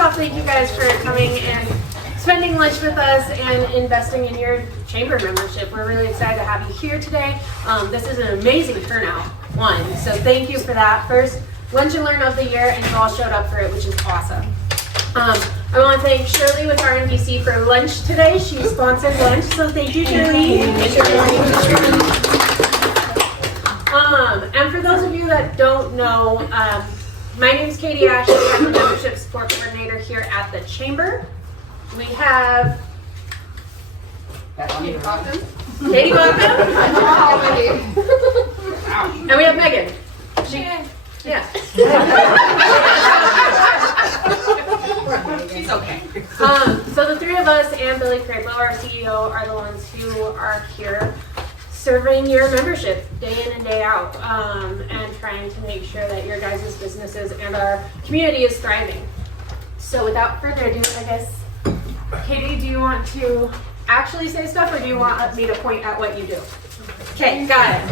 off, thank you guys for coming and spending lunch with us and investing in your chamber membership. We're really excited to have you here today. This is an amazing turnout, so thank you for that. First Lunch and Learn of the year, and you all showed up for it, which is awesome. I want to thank Shirley with RNBC for lunch today. She sponsored lunch, so thank you, Shirley. And for those of you that don't know, my name is Katie Ashley. I'm the membership support coordinator here at the chamber. We have Katie Bauckham. And we have Megan. Yeah. She's okay. So the three of us and Billy Cradlow, our CEO, are the ones who are here serving your membership day in and day out, and trying to make sure that your guys' businesses and our community is thriving. So without further ado, I guess, Katie, do you want to actually say stuff, or do you want me to point at what you do? Okay, got it.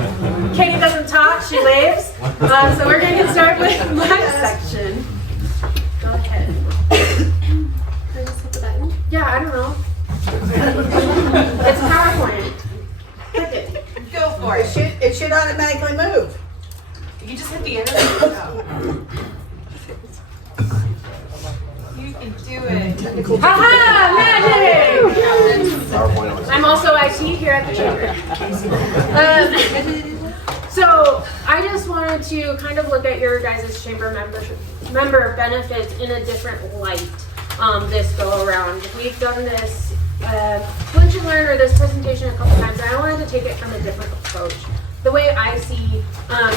Katie doesn't talk, she waves. So we're going to start with my section. Go ahead. Can I just hit the button? Yeah, I don't know. It's PowerPoint. Click it. Go for it. It should automatically move. You just hit the enter. You can do it. Haha, magic! I'm also IT here at the chamber. So I just wanted to kind of look at your guys' chamber member benefits in a different light this go around. We've done this Lunch and Learn or this presentation a couple times, and I wanted to take it from a different approach. The way I see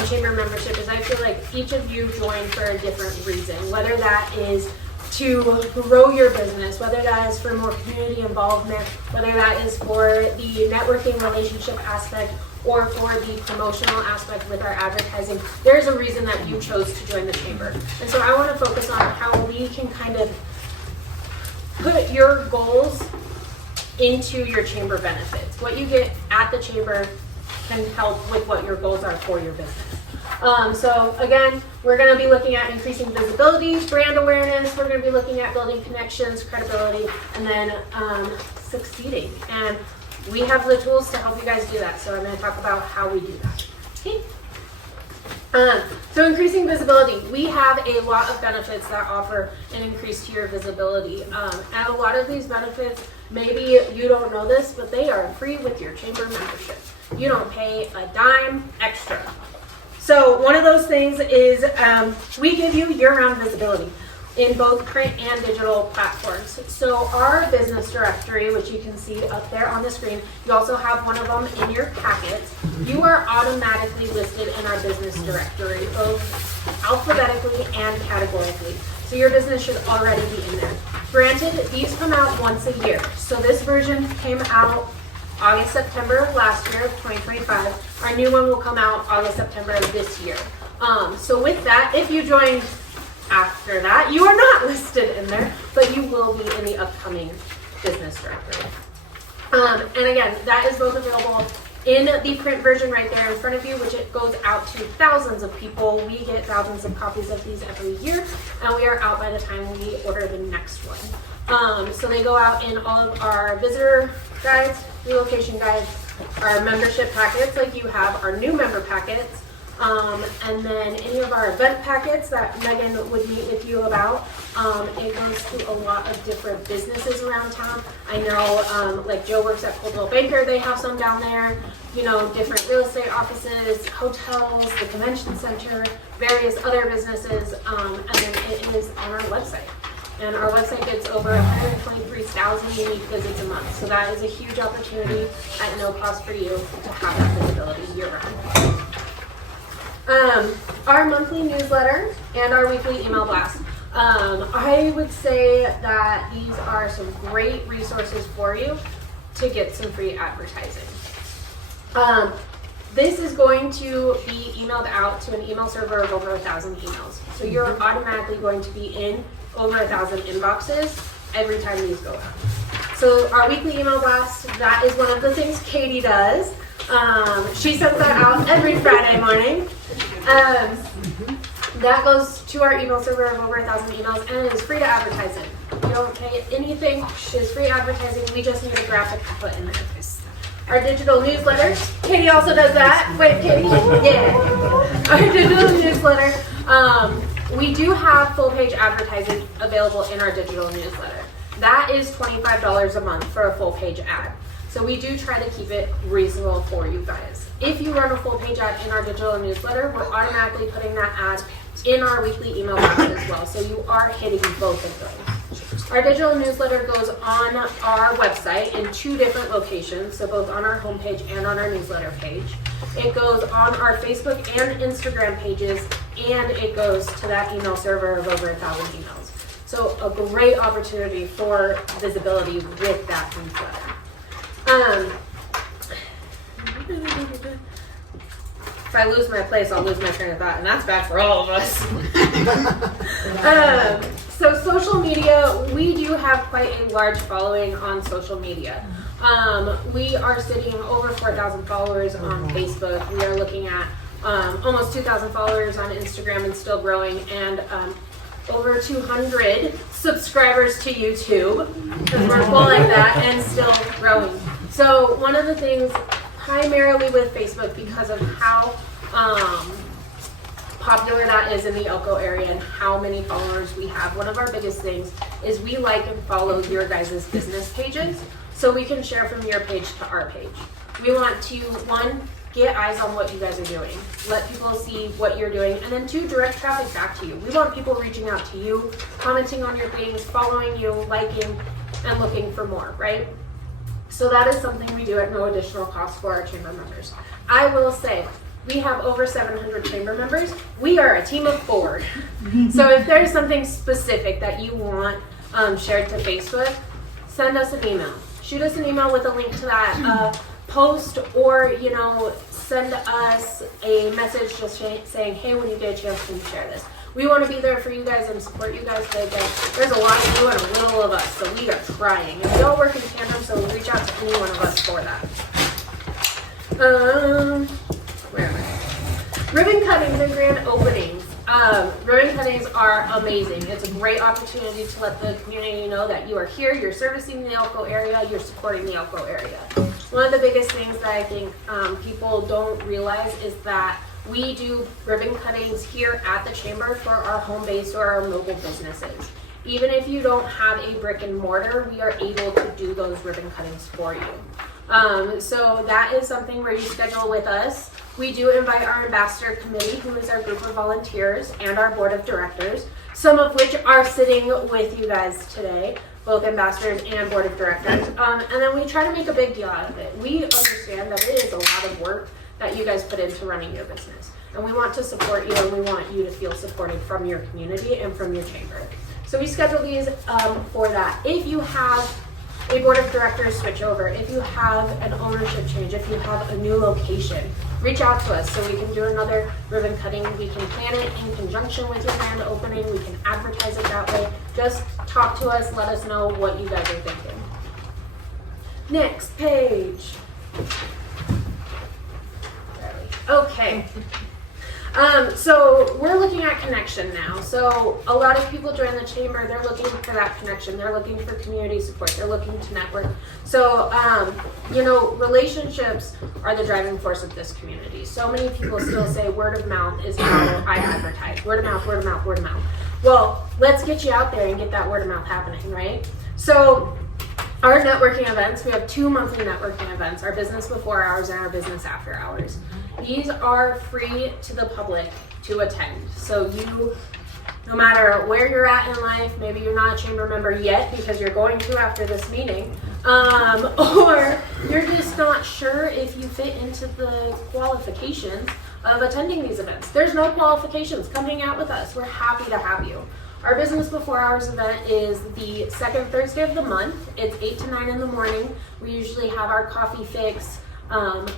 chamber membership is I feel like each of you join for a different reason, whether that is to grow your business, whether that is for more community involvement, whether that is for the networking relationship aspect, or for the promotional aspect with our advertising. There's a reason that you chose to join the chamber. And so I want to focus on how we can kind of put your goals into your chamber benefits. What you get at the chamber can help with what your goals are for your business. So again, we're going to be looking at increasing visibility, brand awareness. We're going to be looking at building connections, credibility, and then succeeding. And we have the tools to help you guys do that. So I'm going to talk about how we do that. Okay. So increasing visibility, we have a lot of benefits that offer an increase to your visibility. And a lot of these benefits, maybe you don't know this, but they are free with your chamber membership. You don't pay a dime extra. So one of those things is we give you year-round visibility in both print and digital platforms. So our business directory, which you can see up there on the screen, you also have one of them in your packets. You are automatically listed in our business directory, both alphabetically and categorically. So your business should already be in there. Granted, these come out once a year. So this version came out August, September of last year of 2025. Our new one will come out August, September of this year. So with that, if you joined after that, you are not listed in there, but you will be in the upcoming business directory. And again, that is both available in the print version right there in front of you, which it goes out to thousands of people. We get thousands of copies of these every year, and we are out by the time we order the next one. So they go out in all of our visitor guides, relocation guides, our membership packets, like you have our new member packets, and then any of our event packets that Megan would meet with you about. It goes to a lot of different businesses around town. I know, like Joe works at Coldwell Banker, they have some down there, you know, different real estate offices, hotels, the convention center, various other businesses, and then it is on our website. And our website gets over 123,000 unique visits a month. So that is a huge opportunity at no cost for you to have that visibility year-round. Our monthly newsletter and our weekly email blast. I would say that these are some great resources for you to get some free advertising. This is going to be emailed out to an email server of over 1,000 emails. So you're automatically going to be in over 1,000 inboxes every time these go out. So our weekly email blast, that is one of the things Katie does. She sends that out every Friday morning. That goes to our email server of over 1,000 emails and it is free to advertise in. You don't pay anything, it's free advertising, we just need a graphic to put in there. Our digital newsletter, Katie also does that. Wait, Katie? Yeah. Our digital newsletter, we do have full page advertising available in our digital newsletter. That is $25 a month for a full page ad. So we do try to keep it reasonable for you guys. If you run a full page ad in our digital newsletter, we're automatically putting that ad in our weekly email box as well. So you are hitting both of those. Our digital newsletter goes on our website in 2 different locations, so both on our homepage and on our newsletter page. It goes on our Facebook and Instagram pages, and it goes to that email server of over 1,000 emails. So a great opportunity for visibility with that newsletter. If I lose my place, I'll lose my train of thought, and that's bad for all of us. So social media, we do have quite a large following on social media. We are sitting over 4,000 followers on Facebook. We are looking at almost 2,000 followers on Instagram and still growing, and over 200 subscribers to YouTube, because we're full like that and still growing. So one of the things primarily with Facebook, because of how popular that is in the Elko area and how many followers we have, one of our biggest things is we like and follow your guys' business pages so we can share from your page to our page. We want to, 1, get eyes on what you guys are doing, let people see what you're doing, and then 2, direct traffic back to you. We want people reaching out to you, commenting on your things, following you, liking, and looking for more, right? So that is something we do at no additional cost for our chamber members. I will say, we have over 700 chamber members. We are a team of 4. So if there's something specific that you want shared to Facebook, send us an email. Shoot us an email with a link to that post, or send us a message just saying, hey, when you get a chance, can you share this? We want to be there for you guys and support you guys. There's a lot of you and a little of us, so we are trying. And we all work in tandem, so reach out to any one of us for that. Where am I? Ribbon cuttings and grand openings. Ribbon cuttings are amazing. It's a great opportunity to let the community know that you are here, you're servicing the Elko area, you're supporting the Elko area. One of the biggest things that I think people don't realize is that we do ribbon cuttings here at the chamber for our home base or our mobile businesses. Even if you don't have a brick and mortar, we are able to do those ribbon cuttings for you. So that is something where you schedule with us. We do invite our ambassador committee, who is our group of volunteers, and our board of directors, some of which are sitting with you guys today, both ambassadors and board of directors. And then we try to make a big deal out of it. We understand that it is a lot of work that you guys put into running your business. And we want to support you, and we want you to feel supported from your community and from your chamber. So we schedule these for that. If you have a board of directors switch over, if you have an ownership change, if you have a new location, reach out to us so we can do another ribbon cutting. We can plan it in conjunction with your grand opening. We can advertise it that way. Just talk to us, let us know what you guys are thinking. Next page. Okay. So we're looking at connection now. So a lot of people join the chamber, they're looking for that connection. They're looking for community support. They're looking to network. So, relationships are the driving force of this community. So many people still say word of mouth is how I advertise. Word of mouth, word of mouth, word of mouth. Well, let's get you out there and get that word of mouth happening, right? So our networking events, we have 2 monthly networking events, our business before hours and our business after hours. These are free to the public to attend. So you, no matter where you're at in life, maybe you're not a chamber member yet because you're going to after this meeting, or you're just not sure if you fit into the qualifications of attending these events. There's no qualifications. Come hang out with us. We're happy to have you. Our Business Before Hours event is the second Thursday of the month. It's 8 to 9 in the morning. We usually have our coffee fix,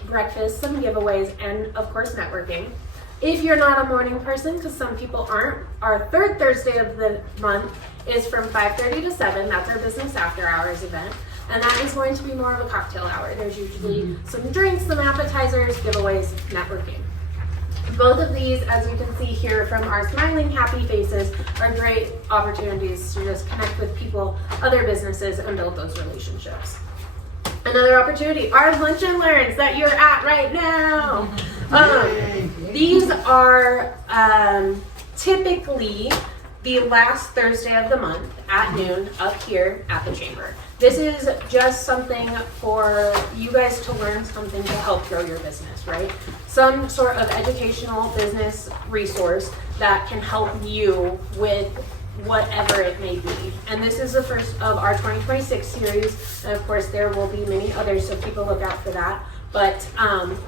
breakfast, some giveaways, and of course networking. If you're not a morning person, because some people aren't, our third Thursday of the month is from 5:30 to 7. That's our Business After Hours event. And that is going to be more of a cocktail hour. There's usually some drinks, some appetizers, giveaways, networking. Both of these, as you can see here from our smiling, happy faces, are great opportunities to just connect with people, other businesses, and build those relationships. Another opportunity, our Lunch and Learns that you're at right now. These are typically the last Thursday of the month at noon up here at the chamber. This is just something for you guys to learn something to help grow your business, right? Some sort of educational business resource that can help you with whatever it may be. And this is the first of our 2026 series. And of course, there will be many others, so people look out for that. But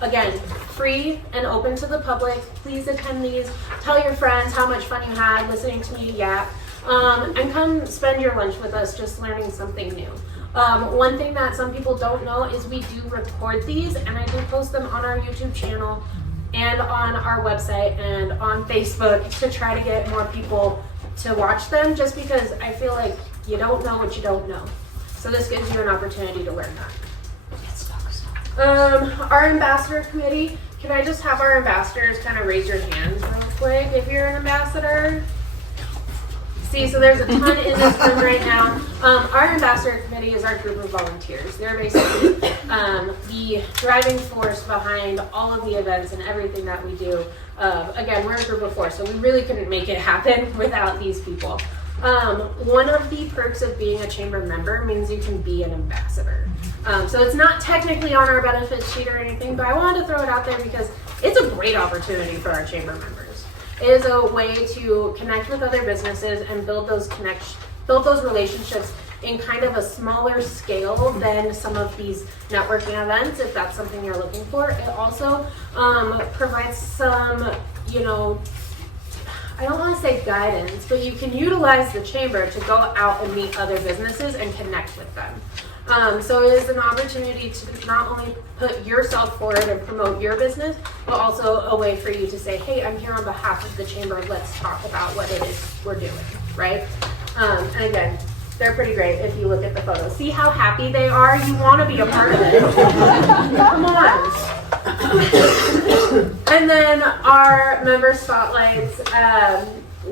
again, free and open to the public. Please attend these. Tell your friends how much fun you had listening to me yap. And come spend your lunch with us just learning something new. One thing that some people don't know is we do record these, and I do post them on our YouTube channel and on our website and on Facebook to try to get more people to watch them, just because I feel like you don't know what you don't know. So this gives you an opportunity to learn that. Our ambassador committee, can I just have our ambassadors kind of raise your hands real quick if you're an ambassador? See, so there's a ton in this room right now. Our ambassador committee is our group of volunteers. They're basically the driving force behind all of the events and everything that we do. Again, we're a group of four, so we really couldn't make it happen without these people. One of the perks of being a chamber member means you can be an ambassador. So it's not technically on our benefits sheet or anything, but I wanted to throw it out there because it's a great opportunity for our chamber members. It is a way to connect with other businesses and build those relationships in kind of a smaller scale than some of these networking events, if that's something you're looking for. It also provides some, I don't want to say guidance, but you can utilize the chamber to go out and meet other businesses and connect with them. So it is an opportunity to not only put yourself forward and promote your business, but also a way for you to say, hey, I'm here on behalf of the chamber. Let's talk about what it is we're doing, right? And again, they're pretty great if you look at the photos. See how happy they are? You want to be a part of it. Come on. And then our member spotlights,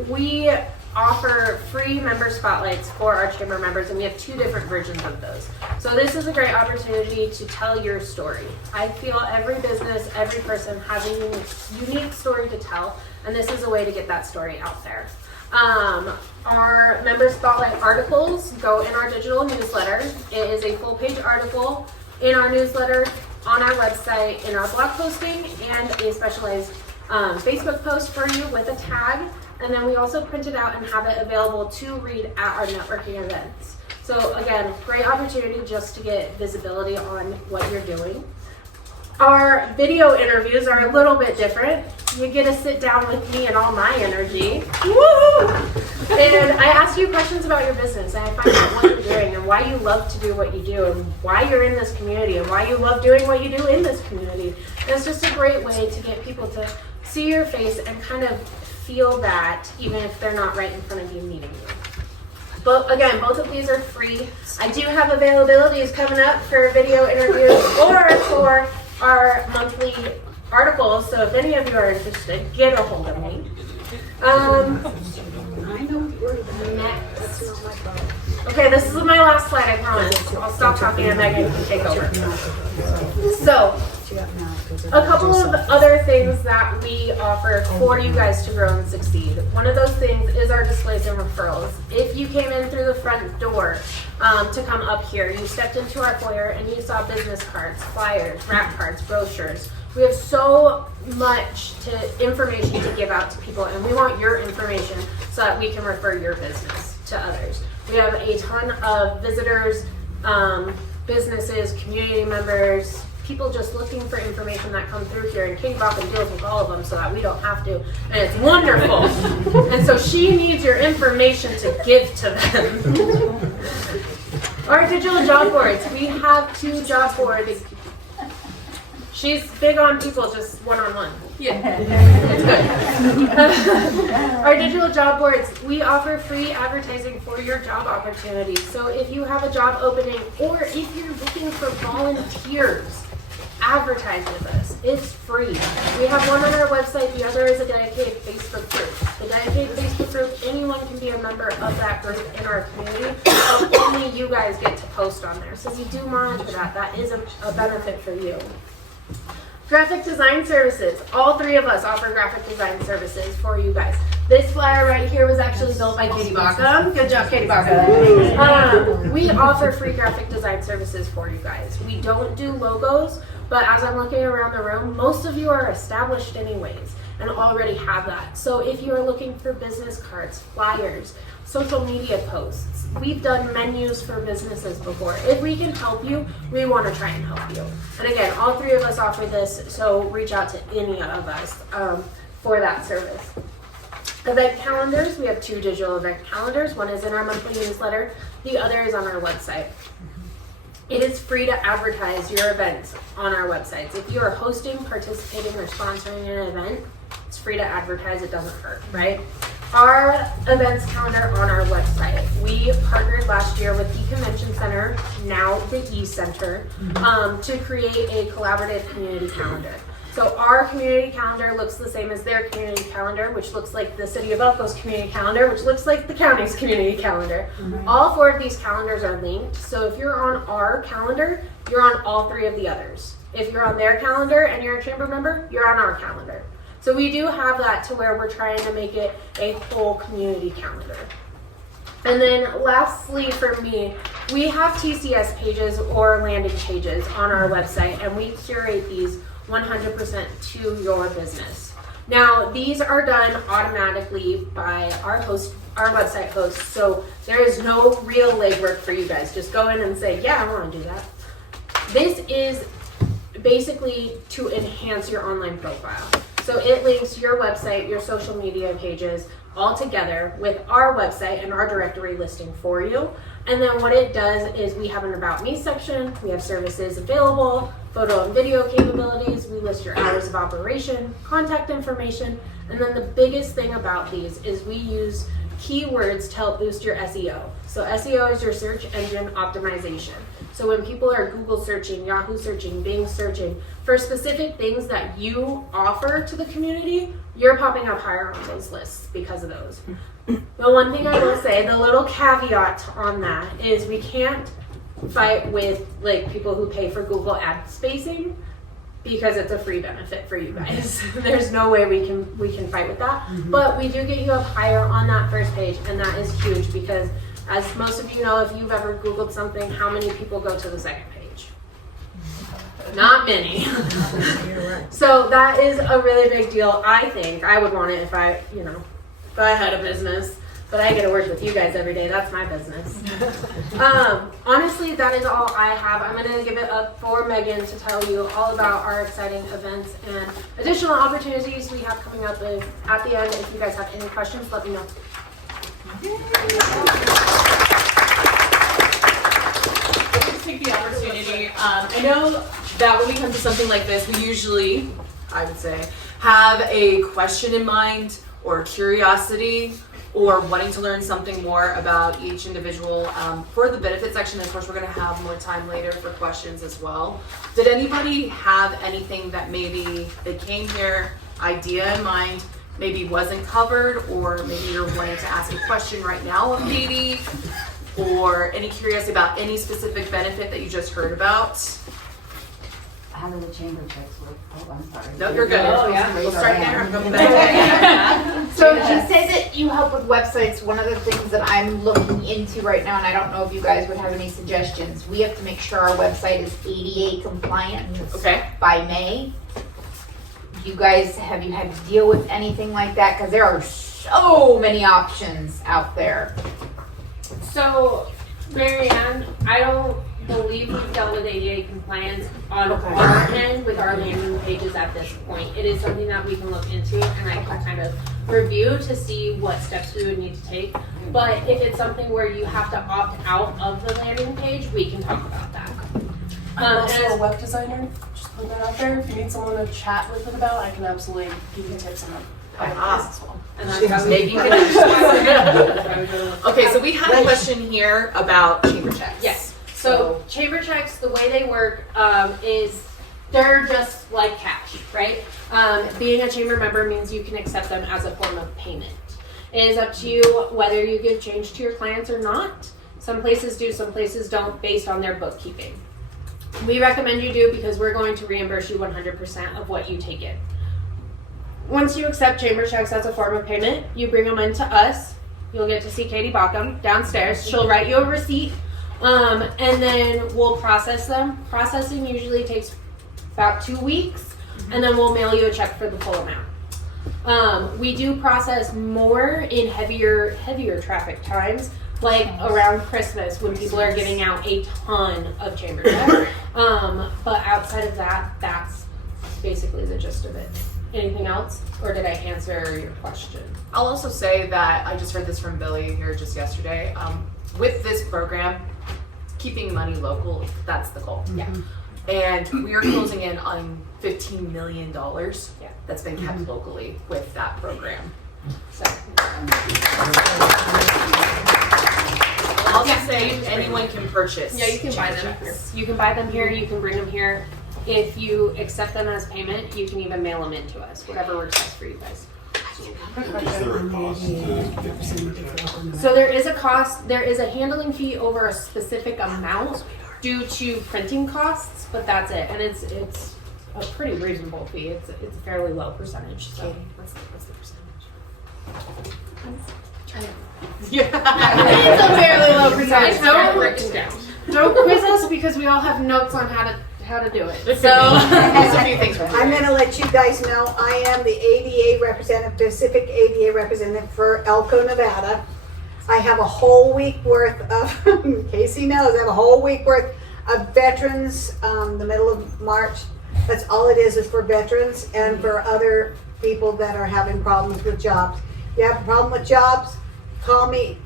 we offer free member spotlights for our chamber members, and we have 2 different versions of those. So this is a great opportunity to tell your story. I feel every business, every person has a unique story to tell, and this is a way to get that story out there. Our member spotlight articles go in our digital newsletter. It is a full-page article in our newsletter, on our website, in our blog posting, and a specialized Facebook post for you with a tag. And then we also print it out and have it available to read at our networking events. So again, great opportunity just to get visibility on what you're doing. Our video interviews are a little bit different. You get to sit down with me and all my energy. Woo! And I ask you questions about your business, and I find out what you're doing and why you love to do what you do and why you're in this community and why you love doing what you do in this community. And it's just a great way to get people to see your face and kind of feel that even if they're not right in front of you meeting you. But again, both of these are free. I do have availabilities coming up for video interviews or for our monthly articles. So if any of you are interested, get a hold of me. Next. Okay, this is my last slide, I promise. I'll stop talking and Megan can take over. So, a couple of other things that we offer for you guys to grow and succeed. One of those things is our displays and referrals. If you came in through the front door to come up here, you stepped into our foyer and you saw business cards, flyers, wrap cards, brochures. We have so much information to give out to people, and we want your information so that we can refer your business to others. We have a ton of visitors, businesses, community members, people just looking for information that come through here, and Katie Boffin deals with all of them so that we don't have to, and it's wonderful. And so she needs your information to give to them. Our digital job boards, we have 2 job boards. She's big on people just one-on-one. Yeah, it's good. Our digital job boards, we offer free advertising for your job opportunities. So if you have a job opening or if you're looking for volunteers advertise with us. It's free. We have one on our website, the other is a dedicated Facebook group. The dedicated Facebook group, anyone can be a member of that group in our community, but only you guys get to post on there. So we do monitor that. That is a benefit for you. Graphic design services. All three of us offer graphic design services for you guys. This flyer right here was actually built by Katie Bockham. Good job, Katie Bockham. We offer free graphic design services for you guys. We don't do logos, but as I'm looking around the room, most of you are established anyways and already have that. So if you are looking for business cards, flyers, social media posts, we've done menus for businesses before. If we can help you, we want to try and help you. And again, all three of us offer this, so reach out to any of us for that service. Event calendars, we have 2 digital event calendars. One is in our monthly newsletter, the other is on our website. It is free to advertise your events on our websites. If you are hosting, participating, or sponsoring an event, it's free to advertise, it doesn't hurt, right? Our events calendar on our website. We partnered last year with the Convention Center, now the E-Center, to create a collaborative community calendar. So our community calendar looks the same as their community calendar, which looks like the City of Elko's community calendar, which looks like the county's community calendar. All 4 of these calendars are linked. So if you're on our calendar, you're on all 3 of the others. If you're on their calendar and you're a chamber member, you're on our calendar. So we do have that to where we're trying to make it a whole community calendar. And then lastly for me, we have TCS pages or landing pages on our website, and we curate these 100% to your business. Now, these are done automatically by our website host, so there is no real legwork for you guys. Just go in and say, yeah, I want to do that. This is basically to enhance your online profile. So it links your website, your social media pages, all together with our website and our directory listing for you. And then what it does is we have an About Me section, we have services available, photo and video capabilities, we list your hours of operation, contact information, and then the biggest thing about these is we use keywords to help boost your SEO. So SEO is your search engine optimization. So when people are Google searching, Yahoo searching, Bing searching for specific things that you offer to the community, you're popping up higher on those lists because of those. The one thing I will say, the little caveat on that is we can't fight with like people who pay for Google ad spacing because it's a free benefit for you guys. There's no way we can fight with that. But we do get you up higher on that first page, and that is huge because as most of you know, if you've ever Googled something, how many people go to the second page? Not many. So that is a really big deal. I think I would want it if I had a business, but I get to work with you guys every day. That's my business. Honestly, that is all I have. I'm going to give it up for Megan to tell you all about our exciting events and additional opportunities we have coming up at the end. If you guys have any questions, let me know. Let's take the opportunity. I know that when we come to something like this, we usually, I would say, have a question in mind or curiosity or wanting to learn something more about each individual. For the benefit section, of course, we're going to have more time later for questions as well. Did anybody have anything that maybe they came here, idea in mind, maybe wasn't covered, or maybe you're wanting to ask a question right now of Katie, or any curiosity about any specific benefit that you just heard about? How do the chamber checks work? Oh, I'm sorry. No, you're good. Oh, Yeah, we'll raise our start hand. there. Go back. So you say that you help with websites. One of the things that I'm looking into right now, and I don't know if you guys would have any suggestions, we have to make sure our website is ADA compliant Okay. by May. Have you had to deal with anything like that? Because there are so many options out there. So, Mary Ann, I don't believe we've dealt with ADA compliance on our end with our landing pages at this point. It is something that we can look into and I can kind of review to see what steps we would need to take. But if it's something where you have to opt out of the landing page, we can talk about that. I'm also a web designer, just put that out there. If you need someone to chat with it about, I can absolutely give you tips on how to do this as well. And She's that's making connections. Okay, so we had a question here about chamber checks. Yes. So chamber checks, the way they work is They're just like cash, right? Being a chamber member means you can accept them as a form of payment. It is up to you whether you give change to your clients or not. Some places do, some places don't, based on their bookkeeping. We recommend you do because we're going to reimburse you 100% of what you take in. Once you accept chamber checks as a form of payment, you bring them into us. You'll get to see Katie Bockham downstairs. She'll write you a receipt, and then we'll process them. Processing usually takes about 2 weeks, and then we'll mail you a check for the full amount. We do process more in heavier traffic times, like around Christmas when people are giving out a ton of chamber checks. But outside of that, that's basically the gist of it. Anything else, or did I answer your question? I'll also say that I just heard this from Billy here just yesterday. With this program, keeping money local, that's the goal. Yeah. And we are closing in on $15 million that's been kept locally with that program. So, I'll just say anyone can purchase. yeah, you can buy chamber them checks. here. You can buy them here. You can bring them here. If you accept them as payment, you can even mail them in to us. Whatever works best for you guys. Is there a cost to So there is a cost. There is a handling fee over a specific amount due to printing costs, but that's it. And it's a pretty reasonable fee. It's a fairly low percentage. So What's the percentage? it's a fairly low percentage. Don't quiz us because we all have notes on how to do it. So There's a few things we're I'm doing. gonna let you guys know, I am the ADA representative, Pacific ADA representative for Elko, Nevada. I have a whole week worth of, Casey knows, I have a whole week worth of veterans, the middle of March. That's all it is for veterans and for other people that are having problems with jobs. If you have a problem with jobs, call me.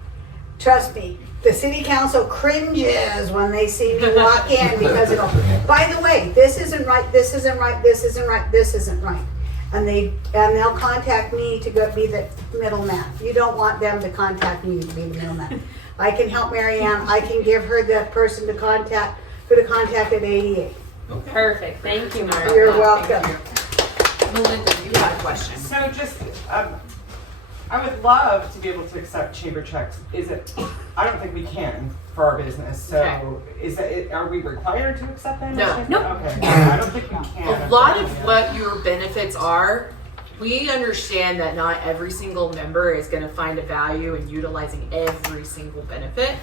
Trust me, the city council cringes when they see me walk in because it'll, by the way, this isn't right, this isn't right, this isn't right, this isn't right. And they'll contact me to go be the middleman. You don't want them to contact me to be the middleman. I can help Mary Ann, I can give her the person to contact, who to contact at 88. perfect. Thank you, Mark. You're welcome. Melinda, you had a question. So just, I would love to be able to accept chamber checks. I don't think we can for our business. So are we required to accept them? No. Nope. Okay. I don't think we can. A lot of what your benefits are, we understand that not every single member is going to find a value in utilizing every single benefit.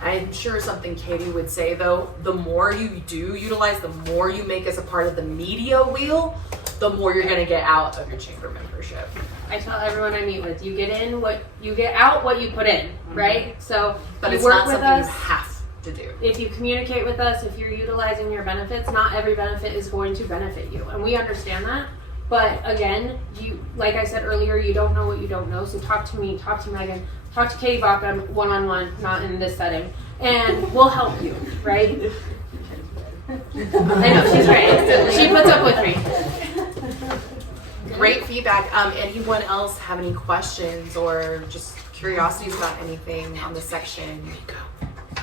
I'm sure something Katie would say though, the more you do utilize, the more you make as a part of the media wheel, the more you're going to get out of your chamber membership. I tell everyone I meet with, you get in what you get out, what you put in, right? So But you it's work not with something us. you have to do. If you communicate with us, if you're utilizing your benefits, not every benefit is going to benefit you, and we understand that. But again, you, like I said earlier, you don't know what you don't know. So talk to me, talk to Megan, talk to Katie Bockham one-on-one, not in this setting, and we'll help you, right? I know she's right. She puts up with me. Great feedback. Anyone else have any questions or just curiosities about anything on the section?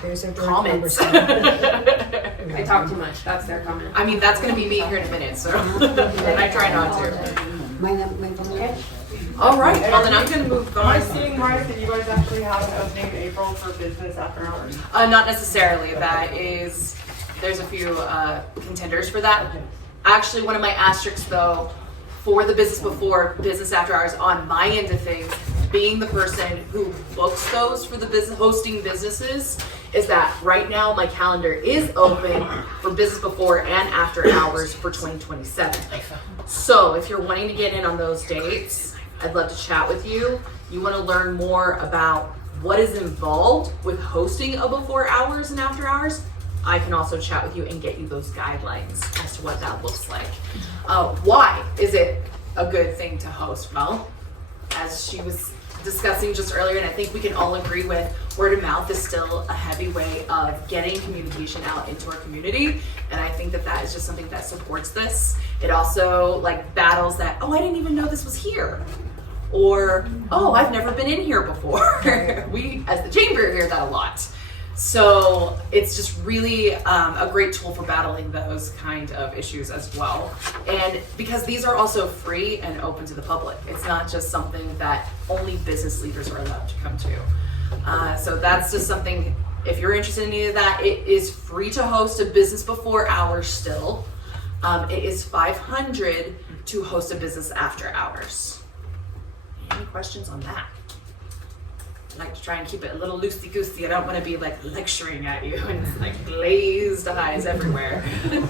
There's a Comments. I talk too much. That's their comment. I mean, that's going to be me here in a minute, so I try not to. Okay. All right, well then I'm going to move Am I on. seeing right that you guys actually have an opening in April for business after hours? Not necessarily. That is, there's a few contenders for that. Actually, one of my asterisks though, for the business before, business after hours, on my end of things, being the person who books those for the business hosting businesses, is that right now my calendar is open for business before and after hours for 2027. So if you're wanting to get in on those dates, I'd love to chat with you. You want to learn more about what is involved with hosting a before hours and after hours, I can also chat with you and get you those guidelines as to what that looks like. Why is it a good thing to host? Well, as she was discussing just earlier, and I think we can all agree with, word of mouth is still a heavy way of getting communication out into our community, and I think that that is just something that supports this. It also like battles that, oh, I didn't even know this was here, or oh, I've never been in here before. We as the chamber hear that a lot. So it's just really a great tool for battling those kind of issues as well. And because these are also free and open to the public, it's not just something that only business leaders are allowed to come to. So that's just something, if you're interested in any of that, it is free to host a business before hours still. It is $500 to host a business after hours. Any questions on that? I like to try and keep it a little loosey-goosey. I don't want to be like lecturing at you and it's like glazed eyes everywhere.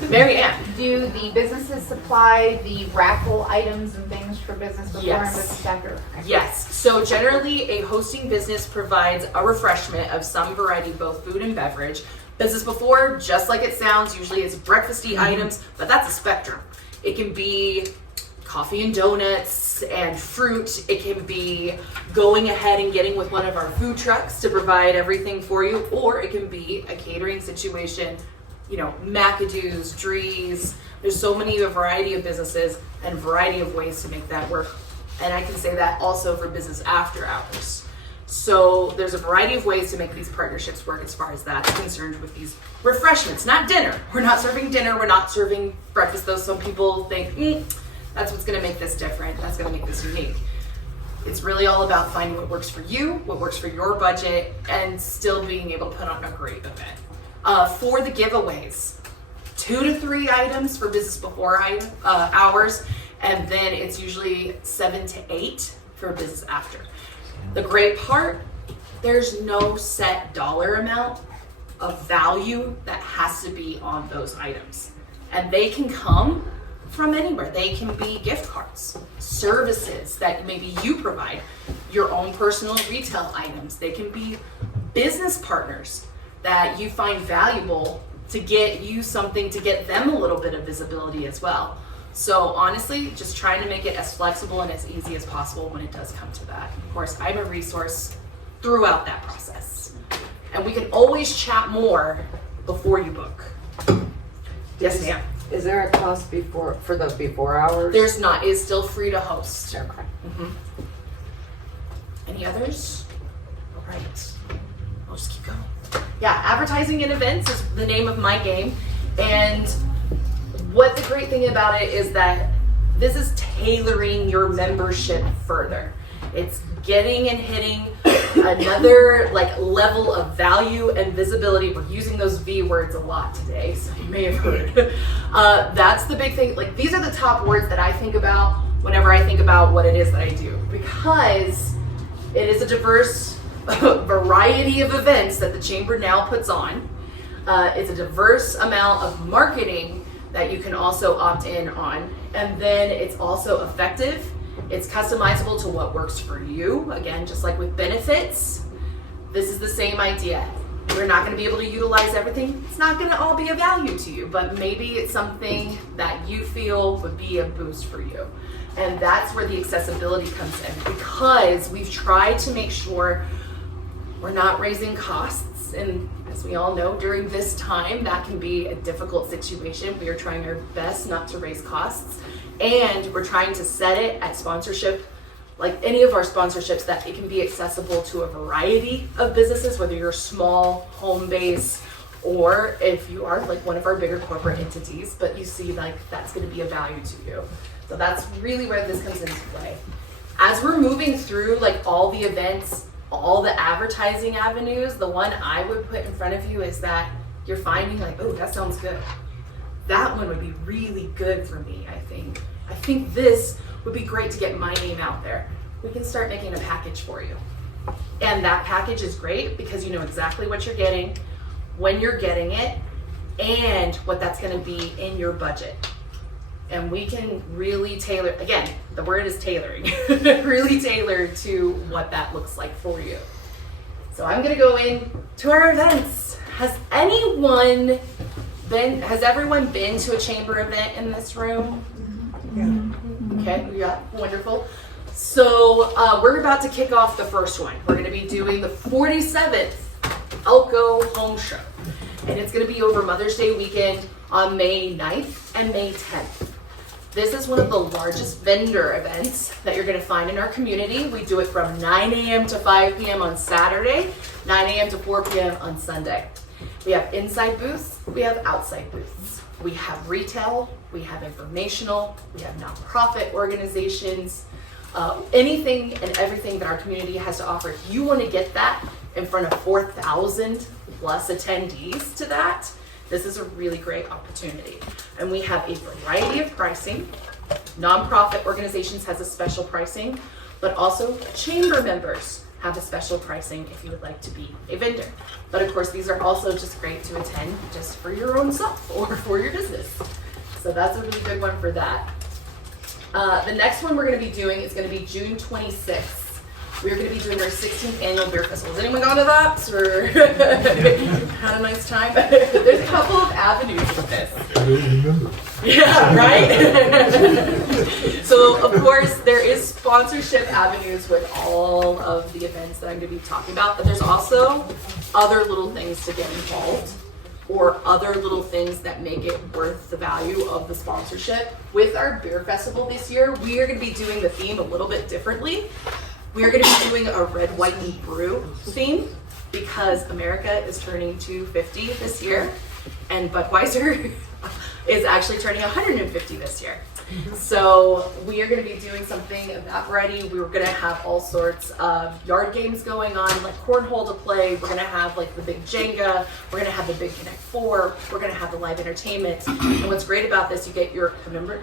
Mary Ann. Do the businesses supply the raffle items and things for business before Yes. and business after? Yes, so generally a hosting business provides a refreshment of some variety, both food and beverage. Business before, just like it sounds, usually it's breakfasty items, but that's a spectrum. It can be coffee and donuts and fruit. It can be going ahead and getting with one of our food trucks to provide everything for you, or it can be a catering situation, you know, McAdoo's, Drees. There's so many, a variety of businesses and variety of ways to make that work. And I can say that also for business after hours. So there's a variety of ways to make these partnerships work as far as that's concerned with these refreshments, not dinner. We're not serving dinner, we're not serving breakfast, though some people think, that's what's gonna make this different, that's gonna make this unique. It's really all about finding what works for you, what works for your budget, and still being able to put on a great event. For the giveaways, 2 to 3 items for business before hours, and then it's usually 7 to 8 for business after. The great part, there's no set dollar amount of value that has to be on those items. And they can come from anywhere. They can be gift cards, services that maybe you provide, your own personal retail items. They can be business partners that you find valuable to get you something to get them a little bit of visibility as well. So honestly, just trying to make it as flexible and as easy as possible when it does come to that. Of course, I'm a resource throughout that process. And we can always chat more before you book. Yes, ma'am. Is there a cost for the before hours? There's not. It's still free to host. Okay. Any others? All right. I'll just keep going. Yeah, advertising and events is the name of my game. And what the great thing about it is that this is tailoring your membership further. It's getting and hitting another like level of value and visibility. We're using those V words a lot today, so you may have heard. That's the big thing. Like, these are the top words that I think about whenever I think about what it is that I do, because it is a diverse variety of events that the Chamber now puts on. It's a diverse amount of marketing that you can also opt in on, and then it's also effective. It's customizable to what works for you. Again, just like with benefits, this is the same idea. We're not going to be able to utilize everything. It's not going to all be of value to you, but maybe it's something that you feel would be a boost for you. And that's where the accessibility comes in, because we've tried to make sure we're not raising costs. And as we all know, during this time, that can be a difficult situation. We are trying our best not to raise costs. And we're trying to set it at sponsorship, like any of our sponsorships, that it can be accessible to a variety of businesses, whether you're small, home base, or if you are like one of our bigger corporate entities, but you see like that's going to be of value to you. So that's really where this comes into play. As we're moving through like all the events, all the advertising avenues, the one I would put in front of you is that you're finding like, oh, that sounds good. That one would be really good for me, I think. I think this would be great to get my name out there. We can start making a package for you. And that package is great because you know exactly what you're getting, when you're getting it, and what that's gonna be in your budget. And we can really tailor, again, the word is tailoring, really tailor to what that looks like for you. So I'm gonna go in to our events. Has everyone been to a chamber event in this room? Yeah. Okay, we got wonderful. So we're about to kick off the first one. We're gonna be doing the 47th Elko Home Show. And it's gonna be over Mother's Day weekend on May 9th and May 10th. This is one of the largest vendor events that you're gonna find in our community. We do it from 9 a.m. to 5 p.m. on Saturday, 9 a.m. to 4 p.m. on Sunday. We have inside booths, we have outside booths. We have retail, we have informational, we have nonprofit organizations, anything and everything that our community has to offer. If you wanna get that in front of 4,000 plus attendees to that, this is a really great opportunity. And we have a variety of pricing. Nonprofit organizations has a special pricing, but also chamber members have a special pricing if you would like to be a vendor. But of course, these are also just great to attend just for your own self or for your business. So that's a really good one for that. The next one we're gonna be doing is gonna be June 26th. We're going to be doing our 16th annual beer festival. Has anyone gone to that or had a nice time? There's a couple of avenues with this. I don't remember. Yeah, right? So of course there is sponsorship avenues with all of the events that I'm going to be talking about, but there's also other little things to get involved or other little things that make it worth the value of the sponsorship. With our beer festival this year, we are going to be doing the theme a little bit differently. We are going to be doing a red, white, and brew theme because America is turning 250 this year, and Budweiser is actually turning 150 this year. So we are going to be doing something of that variety. We were going to have all sorts of yard games going on, like cornhole to play. We're going to have like the big Jenga. We're going to have the big Connect 4. We're going to have the live entertainment. And what's great about this, you get your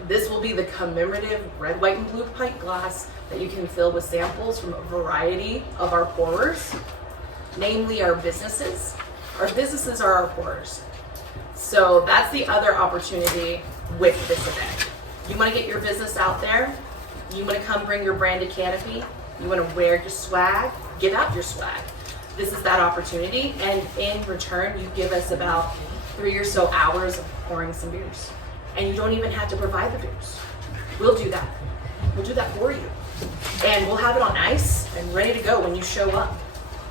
this will be the commemorative red, white, and blue pint glass that you can fill with samples from a variety of our pourers, namely our businesses. Our businesses are our pourers. So that's the other opportunity with this event. You want to get your business out there, you want to come bring your branded canopy, you want to wear your swag, give out your swag. This is that opportunity, and in return, you give us about 3 or so hours of pouring some beers. And you don't even have to provide the beers. We'll do that. We'll do that for you. And we'll have it on ice and ready to go when you show up.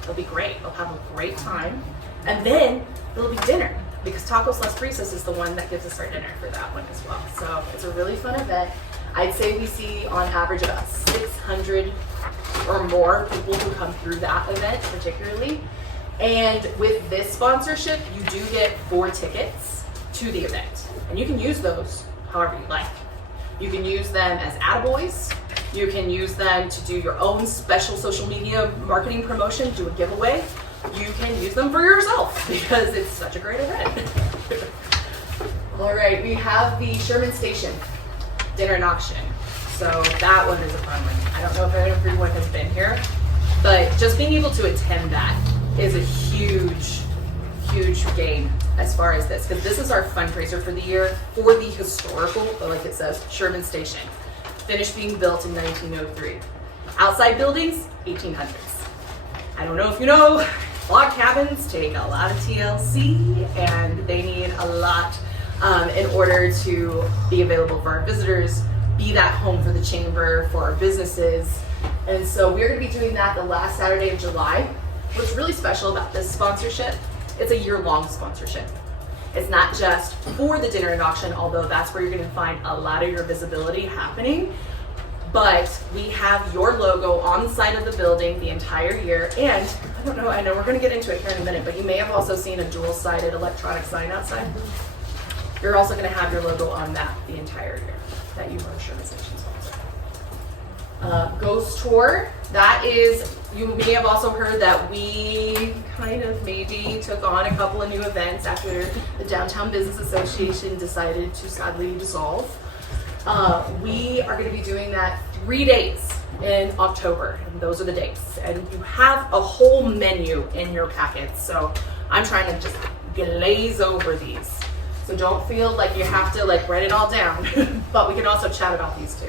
It'll be great. We'll have a great time. And then it'll be dinner, because Tacos Las Brisas is the one that gives us our dinner for that one as well. So it's a really fun event. I'd say we see on average about 600 or more people who come through that event particularly. And with this sponsorship, you do get 4 tickets to the event. And you can use those however you like. You can use them as attaboys. You can use them to do your own special social media marketing promotion, do a giveaway. You can use them for yourself because it's such a great event. All right, we have the Sherman Station dinner and auction. So that one is a fun one. I don't know if everyone has been here, but just being able to attend that is a huge, huge gain as far as this, because this is our fundraiser for the year for the historical, like it says, Sherman Station. Finished being built in 1903. Outside buildings, 1800s. I don't know if you know, log cabins take a lot of TLC and they need a lot in order to be available for our visitors, be that home for the chamber, for our businesses. And so we're gonna be doing that the last Saturday of July. What's really special about this sponsorship, it's a year-long sponsorship. It's not just for the dinner and auction, although that's where you're gonna find a lot of your visibility happening. But we have your logo on the side of the building the entire year. And I don't know, I know we're gonna get into it here in a minute, but you may have also seen a dual-sided electronic sign outside. You're also gonna have your logo on that the entire year that you are a Sherman Station sponsor. Ghost Tour, that is, you may have also heard that we kind of maybe took on a couple of new events after the Downtown Business Association decided to sadly dissolve. We are going to be doing that 3 days in October, and those are the dates. And you have a whole menu in your packet, so I'm trying to just glaze over these. So don't feel like you have to like write it all down, but we can also chat about these too.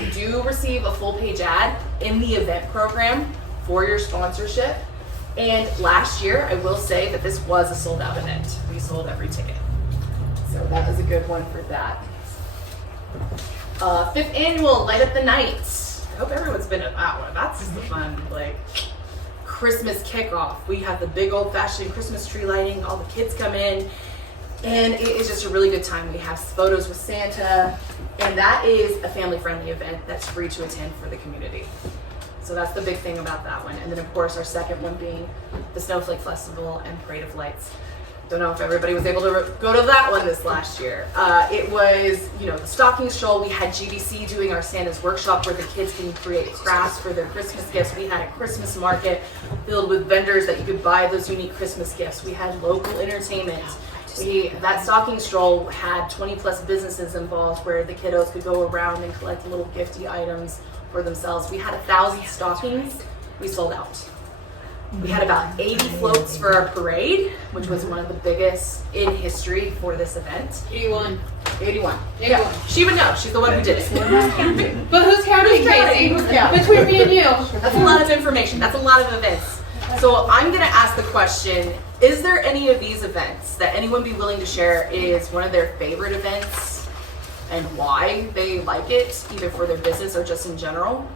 You do receive a full page ad in the event program for your sponsorship. And last year, I will say that this was a sold out event. We sold every ticket. So that was a good one for that. 5th annual Light Up the Night. I hope everyone's been at that one. That's just the fun, like, Christmas kickoff. We have the big old fashioned Christmas tree lighting. All the kids come in. And it is just a really good time. We have photos with Santa, and that is a family-friendly event that's free to attend for the community. So that's the big thing about that one. And then of course our second one being the Snowflake Festival and Parade of Lights. Don't know if everybody was able to go to that one this last year. It was, the stocking stroll. We had GDC doing our Santa's workshop where the kids can create crafts for their Christmas gifts. We had a Christmas market filled with vendors that you could buy those unique Christmas gifts. We had local entertainment. That stocking stroll had 20 plus businesses involved where the kiddos could go around and collect little gifty items for themselves. We had 1,000 stockings. We sold out. We had about 80 floats for our parade, which was one of the biggest in history for this event. 81. 81. Yeah, she would know. She's the one who did it. But who's counting, Casey? Who's counting? Between me and you. That's a lot of information. That's a lot of events. So I'm going to ask the question, is there any of these events that anyone be willing to share is one of their favorite events and why they like it, either for their business or just in general?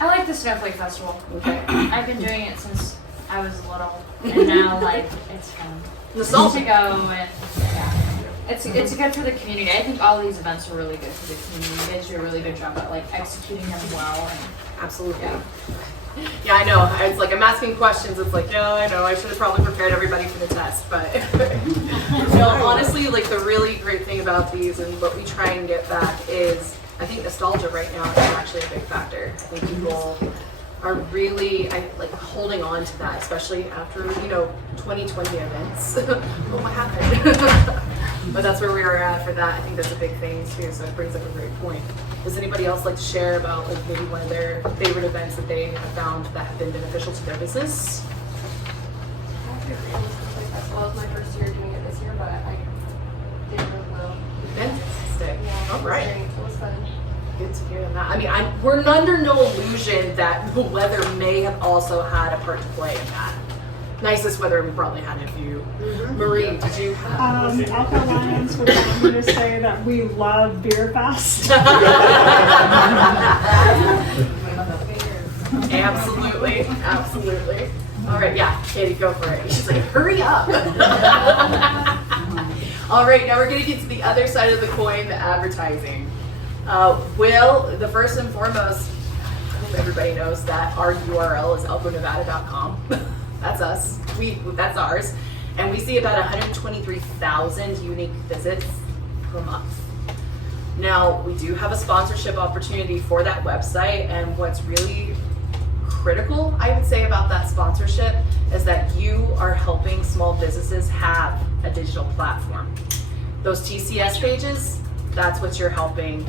I like the Snowflake Festival. Okay. I've been doing it since I was little, and now it's fun. Nostalgia. To go and it's good for the community. I think all these events are really good for the community. You guys do a really good job at executing them well. And Absolutely. Yeah, I know. It's like I'm asking questions. It's like, yeah, I know. I should have probably prepared everybody for the test, but honestly, the really great thing about these and what we try and get back is, I think nostalgia right now is actually a big factor. I think people are really holding on to that, especially after 2020 events. But what happened? But that's where we are at for that. I think that's a big thing too. So it brings up a great point. Does anybody else like to share about maybe one of their favorite events that they have found that have been beneficial to their business? My favorite Snowflake Festival was my first year doing it this year, but I did really well. Fantastic. Yeah, All right. It was fun. Good to hear that. I mean, we're under no illusion that the weather may have also had a part to play in that. Nicest weather we probably had in a few. Marie, did you have? Alpha Lions would like me to say that we love Beer Fest. Absolutely, absolutely. All right, yeah, Katie, go for it. She's like, hurry up. All right, now we're gonna get to the other side of the coin, the advertising. The first and foremost, I hope everybody knows that our URL is elkonevada.com. That's us. That's ours. And we see about 123,000 unique visits per month. Now, we do have a sponsorship opportunity for that website, and what's really critical, I would say, about that sponsorship is that you are helping small businesses have a digital platform. Those TCS pages, that's what you're helping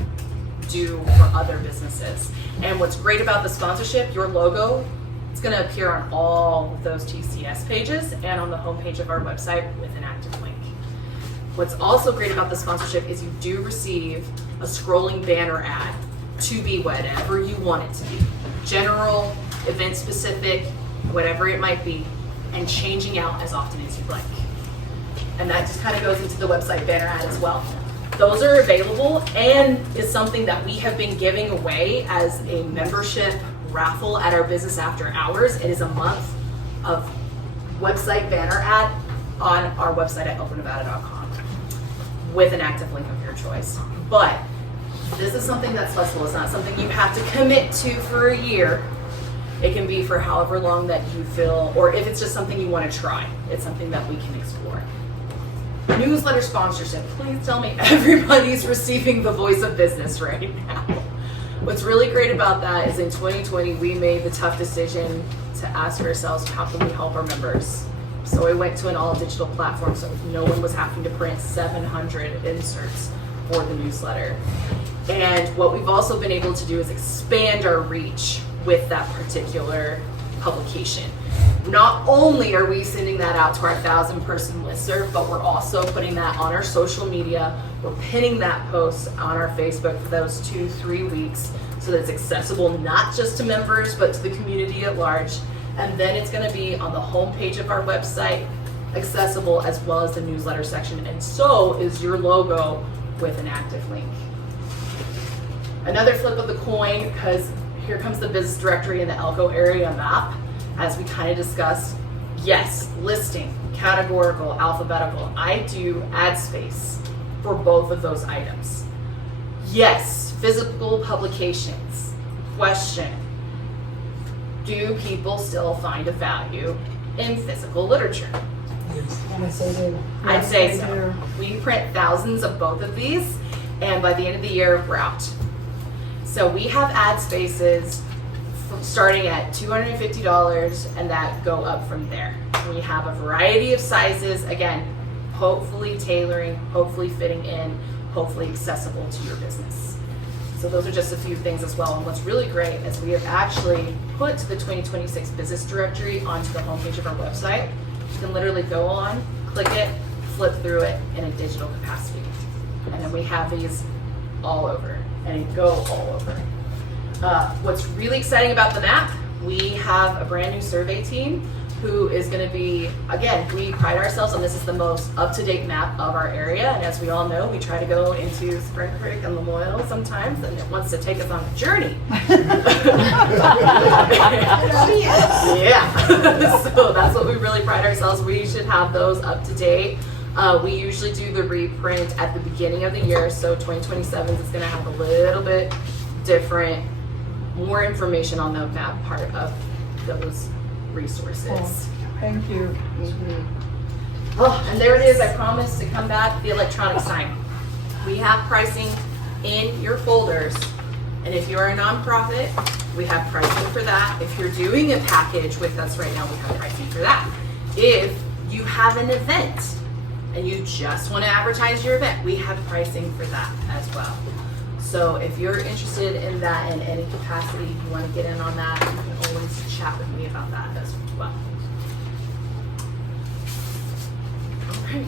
do for other businesses. And what's great about the sponsorship, your logo, it's going to appear on all of those TCS pages and on the homepage of our website with an active link. What's also great about the sponsorship is you do receive a scrolling banner ad to be whatever you want it to be. General, event specific, whatever it might be, and changing out as often as you'd like. And that just kind of goes into the website banner ad as well. Those are available and is something that we have been giving away as a membership raffle at our business after hours. It is a month of website banner ad on our website at elkonevada.com with an active link of your choice. But this is something that's flexible. It's not something you have to commit to for a year. It can be for however long that you feel, or if it's just something you want to try, it's something that we can explore. Newsletter sponsorship. Please tell me everybody's receiving the voice of business right now. What's really great about that is in 2020, we made the tough decision to ask ourselves, how can we help our members? So I went to an all digital platform, so no one was having to print 700 inserts for the newsletter. And what we've also been able to do is expand our reach with that particular publication. Not only are we sending that out to our 1,000-person listserv, but we're also putting that on our social media. We're pinning that post on our Facebook for those 2-3 weeks so that it's accessible not just to members, but to the community at large. And then it's going to be on the homepage of our website, accessible, as well as the newsletter section. And so is your logo with an active link. Another flip of the coin, because here comes the business directory and the Elko area map. As we kind of discussed, Yes, listing, categorical, alphabetical. I do ad space for both of those items. Yes, physical publications. Question: do people still find a value in physical literature? I'd say I'd say so. We print thousands of both of these, and by the end of the year, we're out. So we have ad spaces starting at $250 and that go up from there. We have a variety of sizes, again, hopefully tailoring, hopefully fitting in, hopefully accessible to your business. So those are just a few things as well. And what's really great is we have actually put the 2026 business directory onto the homepage of our website. You can literally go on, click it, flip through it in a digital capacity. And then we have these all over and go all over. What's really exciting about the map, we have a brand new survey team who is going to be, again, we pride ourselves on this is the most up-to-date map of our area. And as we all know, we try to go into Spring Creek and Lamoille sometimes, and it wants to take us on a journey. Yeah. So that's what we really pride ourselves. We should have those up to date. We usually do the reprint at the beginning of the year, so 2027 is going to have a little bit different, more information on the map part of those resources. Thank you. Oh, and there it is. I promised to come back, the electronic sign. We have pricing in your folders, and if you're a nonprofit, we have pricing for that. If you're doing a package with us right now, we have pricing for that. If you have an event and you just want to advertise your event, we have pricing for that as well. So if you're interested in that in any capacity, you want to get in on that, you can always chat with me about that as well. Okay.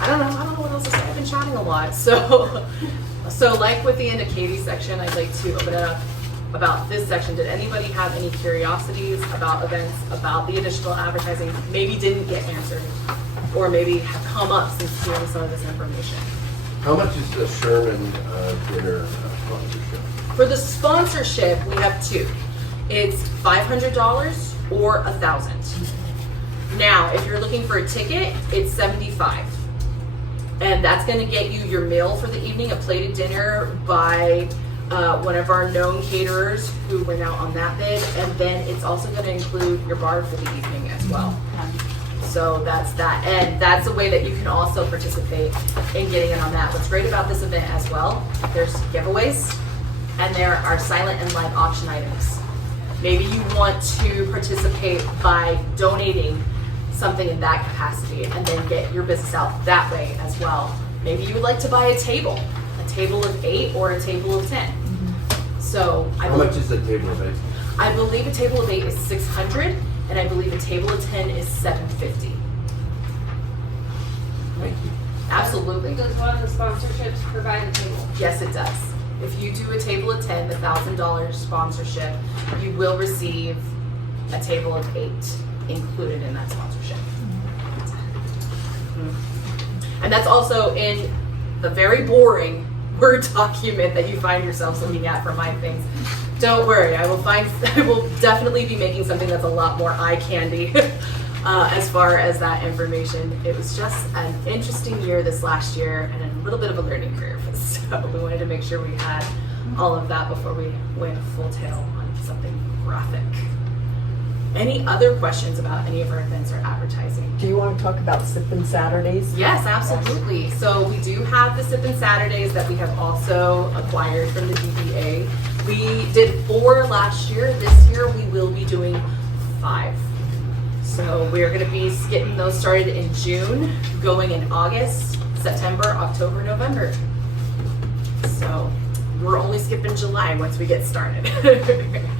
I don't know what else to say. I've been chatting a lot. So like with the end of Katie's section, I'd like to open it up about this section. Did anybody have any curiosities about events, about the additional advertising, maybe didn't get answered, or maybe have come up since hearing some of this information? How much is the Sherman dinner sponsorship? For the sponsorship, we have two. It's $500 or $1,000. Now, if you're looking for a ticket, it's $75. And that's going to get you your meal for the evening, a plated dinner by one of our known caterers who went out on that bid. And then it's also going to include your bar for the evening as well. So that's that. And that's a way that you can also participate in getting in on that. What's great about this event as well, there's giveaways and there are silent and live auction items. Maybe you want to participate by donating something in that capacity and then get your business out that way as well. Maybe you would like to buy a table of 8 or a table of 10. So How much is the table of 8? I believe a table of 8 is $600, and I believe a table of 10 is $750. Thank you. Absolutely. Does one of the sponsorships provide a table? Yes, it does. If you do a table of 10, the $1,000 sponsorship, you will receive a table of 8 included in that sponsorship. And that's also in the very boring Word document that you find yourselves looking at for my things. Don't worry, I will definitely be making something that's a lot more eye candy as far as that information. It was just an interesting year this last year and a little bit of a learning curve. So we wanted to make sure we had all of that before we went full tail on something graphic. Any other questions about any of our events or advertising? Do you want to talk about Sippin' Saturdays? Yes, absolutely. So we do have the Sippin' Saturdays that we have also acquired from the DBA. We did 4 last year. This year we will be doing 5. So we're going to be getting those started in June, going in August, September, October, November. So we're only skipping July once we get started.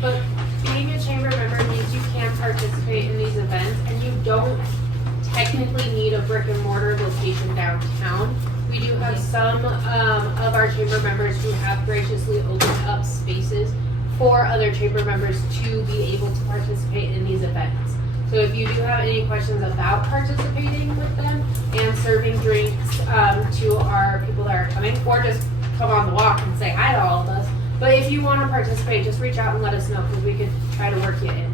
But being a chamber member means you can participate in these events, and you don't technically need a brick and mortar location downtown. We do have some of our chamber members who have graciously opened up spaces for other chamber members to be able to participate in these events. So if you do have any questions about participating with them and serving drinks to our people that are coming, or just come on the walk and say hi to all of us. But if you want to participate, just reach out and let us know because we could try to work you in.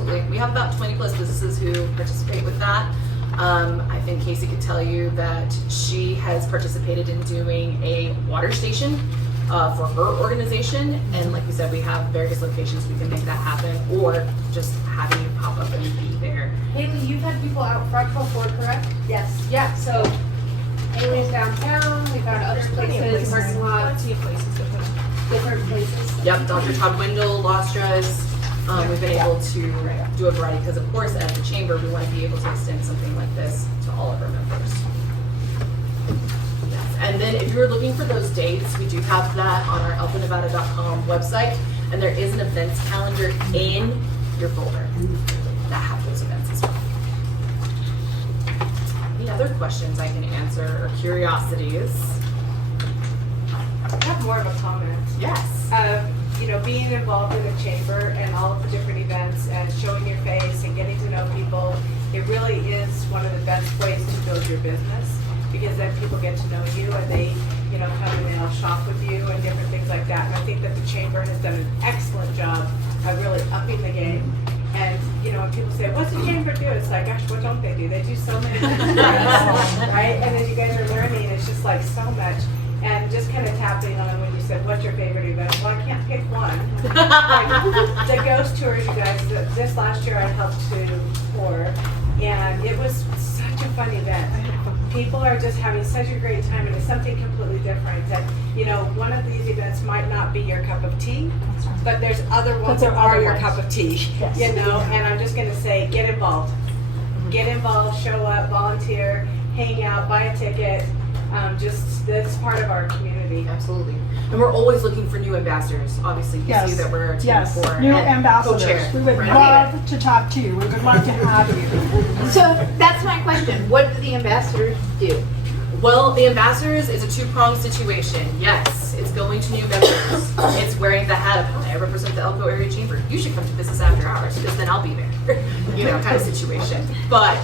absolutely. We have about 20 plus businesses who participate with that. I think Casey could tell you that she has participated in doing a water station for her organization, and like we said, we have various locations we can make that happen, or just having you pop up and be there. Haley, you've had people out front before, correct? Yes. Yeah, so Haley's downtown, we've had other places, parking lots, different places. Yep, Dr. Todd Wendell, Lostras. We've been able to do a variety because, of course, as the chamber, we want to be able to extend something like this to all of our members. Yes. And then if you're looking for those dates, we do have that on our elkonevada.com website, and there is an events calendar in your folder that have those events as well. Any other questions I can answer or curiosities? I have more of a comment. Yes. You know, being involved in the chamber and all of the different events and showing your face and getting to know people, it really is one of the best ways to build your business, because then people get to know you and they, you know, come and they'll shop with you and different things like that. And I think that the chamber has done an excellent job of really upping the game. And, you know, when people say, what's the chamber do? It's like, gosh, what don't they do? They do so many different things, right? And as you guys are learning, it's just like so much. And just kind of tapping on when you said, what's your favorite event? Well, I can't pick one. Like, the ghost tours, you guys, this last year I helped to tour, and it was such a fun event. People are just having such a great time, and it's something completely different. And, you know, one of these events might not be your cup of tea, but there's other ones that are your cup of tea, you know? And I'm just going to say, get involved. Get involved, show up, volunteer, hang out, buy a ticket. Just this part of our community. Absolutely. And we're always looking for new ambassadors. Obviously, you see that we're a team for new and ambassadors. co-chair. We would love to talk to you. We would love to have you. So that's my question. What do the ambassadors do? Well, the ambassadors is a two-pronged situation. Yes, it's going to new members. It's wearing the hat of, hi, I represent the Elko Area Chamber. You should come to business after hours, because then I'll be there. You know, kind of situation. But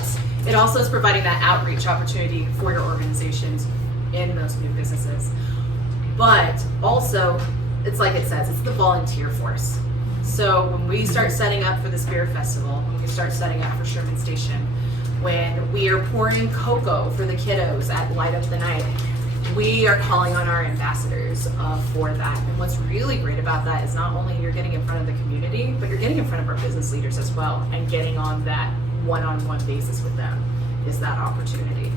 it also is providing that outreach opportunity for your organizations in those new businesses. But also, it's like it says, it's the volunteer force. So when we start setting up for the Spirit Festival, when we start setting up for Sherman Station, when we are pouring cocoa for the kiddos at Light Up the Night, we are calling on our ambassadors for that. And what's really great about that is not only you're getting in front of the community, but you're getting in front of our business leaders as well, and getting on that one-on-one basis with them is that opportunity.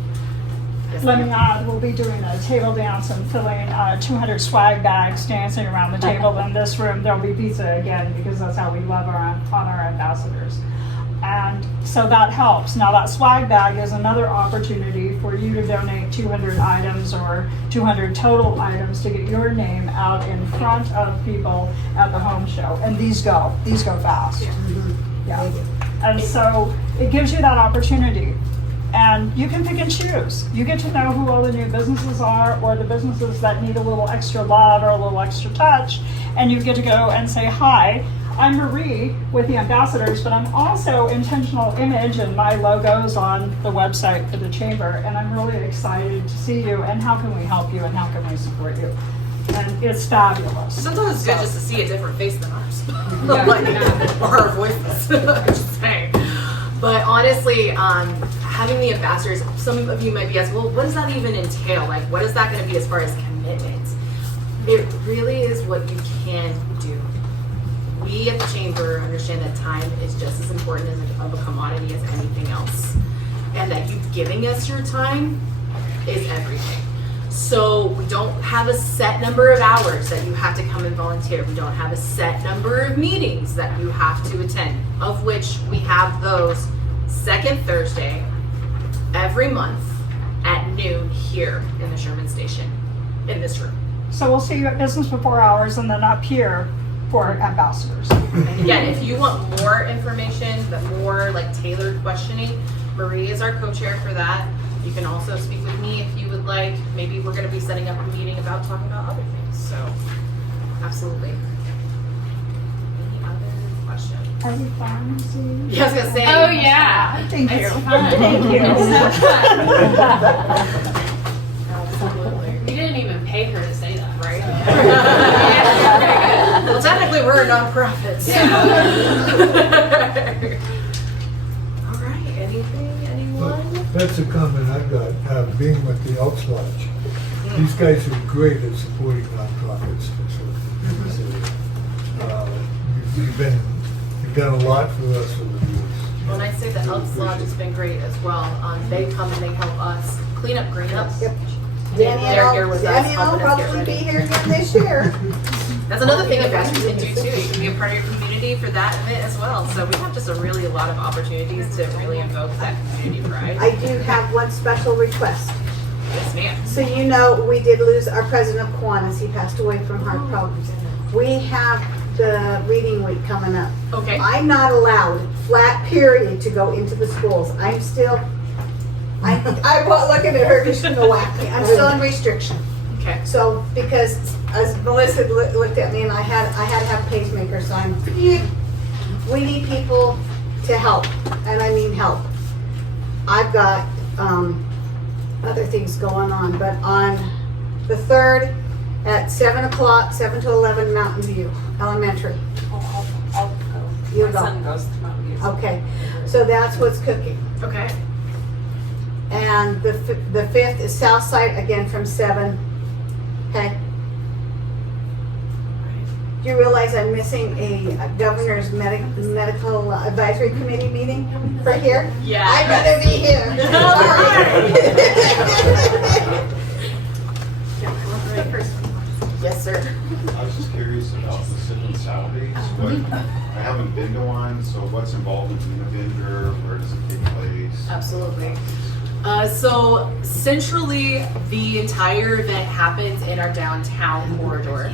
Yes, Let me add, we'll be doing a table dance and filling 200 swag bags, dancing around the table in this room. There'll be pizza again, because that's how we love on our ambassadors. And so that helps. Now that swag bag is another opportunity for you to donate 200 items or 200 total items to get your name out in front of people at the home show. And these go fast. Yeah. And so it gives you that opportunity. And you can pick and choose. You get to know who all the new businesses are, or the businesses that need a little extra love or a little extra touch. And you get to go and say, hi, I'm Marie with the ambassadors, but I'm also Intentional Image, and my logo's on the website for the chamber. And I'm really excited to see you, and how can we help you, and how can we support you? And it's fabulous. Sometimes it's good just to see a different face than ours. Or our voices, I should say. But honestly, having the ambassadors, some of you might be asking, well, what does that even entail? Like, what is that going to be as far as commitment? It really is what you can do. We at the chamber understand that time is just as important of a commodity as anything else. And that you giving us your time is everything. So we don't have a set number of hours that you have to come and volunteer. We don't have a set number of meetings that you have to attend, of which we have those second Thursday every month at noon here in the Sherman Station, in this room. So we'll see you at Business Before Hours, and then up here for ambassadors. And again, if you want more information, but more like tailored questioning, Marie is our co-chair for that. You can also speak with me if you would like. Maybe we're going to be setting up a meeting about talking about other things. So, absolutely. Any other questions? Are you fun, Sue? Yeah, I was going to say. Oh yeah. Thank you. It's fun. Thank you. Absolutely. We didn't even pay her to say that, right? Well, technically, Clearly, we're a nonprofit. So. All right. Anything? Anyone? That's a comment I've got, being with the Elks Lodge. These guys are great at supporting nonprofits. You've done a lot for us over the years. When I say the Elks Lodge has been great as well. They come and they help us clean up green ups. Yep. They're here with us, Danny will helping us get probably be ready. here again this year. That's another thing that Vashti can do too. You can be a part of your community for that event as well. So we have just a lot of opportunities to really invoke that community pride. I do have one special request. Yes, ma'am. So you know, we did lose our president of Kiwanis. He passed away from heart problems. We have the reading week coming up. Okay. I'm not allowed, flat period, to go into the schools. I'm still, I won't look at her, she's gonna whack me. I'm still in restriction. Okay. So, because as Melissa looked at me and I had to have pacemakers, so I'm, we need people to help, and I mean help. I've got, other things going on, but on the 3rd at 7 o'clock, 7 to 11, Mountain View Elementary. I'll go. You'll My go. son goes to Mountain View. Okay, so that's what's cooking. Okay. And the 5th is Southside, again from 7. Okay? Do you realize I'm missing a governor's medical advisory committee meeting for here? Yeah. I'd rather be here. Yes, sir. I was just curious about the Sippin' Saturdays. I haven't been to one, so what's involved in being a vendor? Where does it take place? Absolutely. So centrally, the entire event happens in our downtown corridor.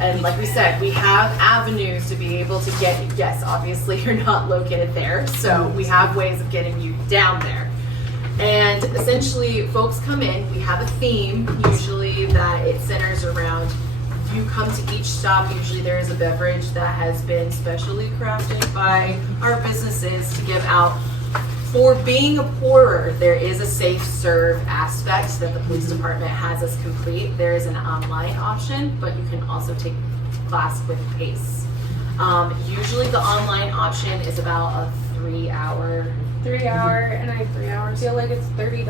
And like we said, we have avenues to be able to get, yes, obviously you're not located there, so we have ways of getting you down there. And essentially, folks come in, we have a theme, usually that it centers around, you come to each stop, usually there is a beverage that has been specially crafted by our businesses to give out. For being a pourer, there is a safe serve aspect that the police department has us complete. There is an online option, but you can also take class with PACE. Usually the online option is about a 3 hour. 3 hour, and I 3 hours. Feel like it's $30.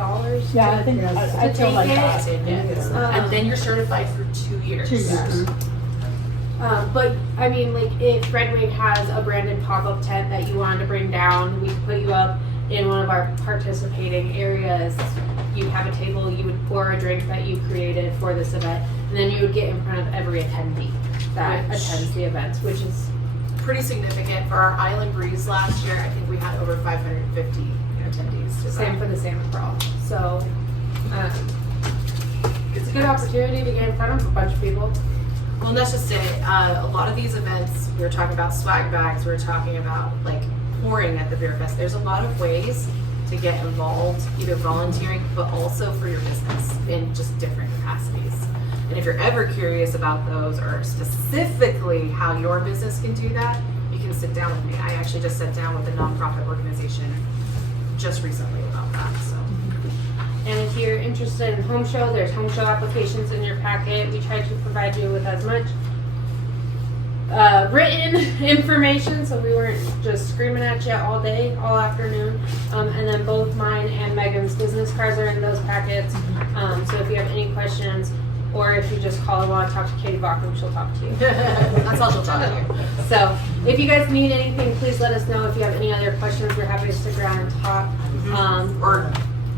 Yeah, I think I feel like that. And then you're certified for 2 years. 2 years. But I mean, like if Red Wing has a branded pop-up tent that you wanted to bring down, we could put you up in one of our participating areas. You'd have a table, you would pour a drink that you created for this event, and then you would get in front of every attendee that attends the event, which is pretty significant. For our Island Breeze last year, I think we had over 550 attendees. To same for the Santa Crawl. So it's a good opportunity to get in front of a bunch of people. Well, and that's just it. A lot of these events, we were talking about swag bags, we were talking about like pouring at the Beer Fest. There's a lot of ways to get involved, either volunteering, but also for your business in just different capacities. And if you're ever curious about those, or specifically how your business can do that, you can sit down with me. I actually just sat down with a nonprofit organization just recently about that. So. And if you're interested in home show, there's home show applications in your packet. We try to provide you with as much written information, so we weren't just screaming at you all day, all afternoon. And then both mine and Megan's business cards are in those packets. So if you have any questions, or if you just call and want to talk to Katie Bachman, she'll talk to you. That's all she'll talk to you. So if you guys need anything, please let us know. If you have any other questions, we're happy to stick around and talk. Or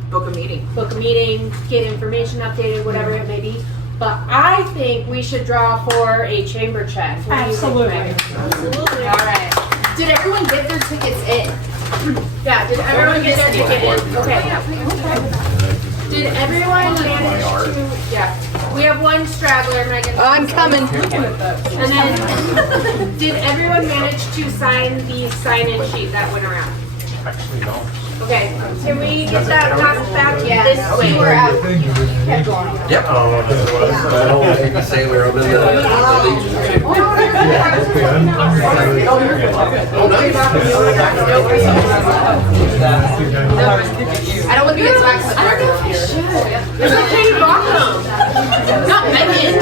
book a meeting. Book a meeting, get information updated, whatever it may be. But I think we should draw for a chamber check. What do you think, Absolutely. Megan? Absolutely. All right. Did everyone get their tickets in? Yeah, did everyone get their ticket in? Okay. Did everyone manage to, yeah, we have one straggler, Megan. I'm coming. And then, did everyone manage to sign the sign-in sheet that went around? Actually, no. Okay, can we get that passed back this way? You kept going. Yep. That whole Navy sailor up in the Legion. I don't want to get back to the director here. There's a Katie Bachman. Not Megan.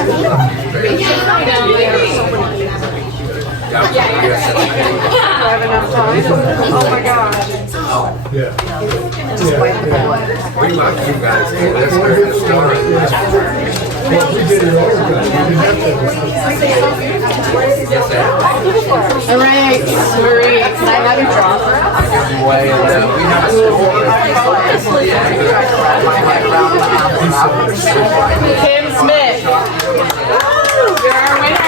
Have enough time? Oh my gosh. Yeah. We like you guys, that's where the story. Well, we did it all the time. We didn't have to. Yes, sir. All right, Marie, can I have your draw for us? Way, and we have a Kim Smith. You're our winner.